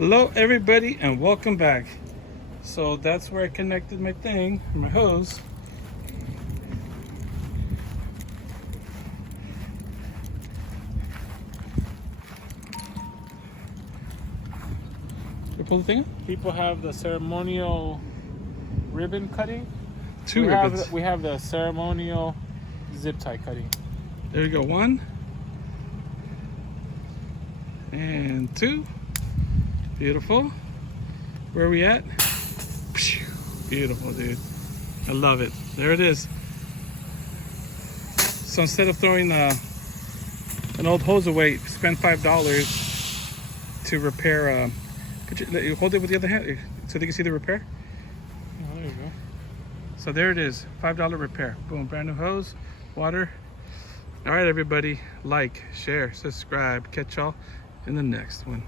Hello everybody and welcome back. So that's where I connected my thing, my hose. You pull the thing up? People have the ceremonial ribbon cutting. Two ribbons. We have the ceremonial zip tie cutting. There we go, 1 and 2. Beautiful. Where are we at? Beautiful, dude. I love it. There it is. So instead of throwing an old hose away, spend $5 to repair. Could you hold it with the other hand so they can see the repair? Oh, there you go. So there it is, $5 repair. Boom, brand new hose, water. All right, everybody, like, share, subscribe. Catch y'all in the next one.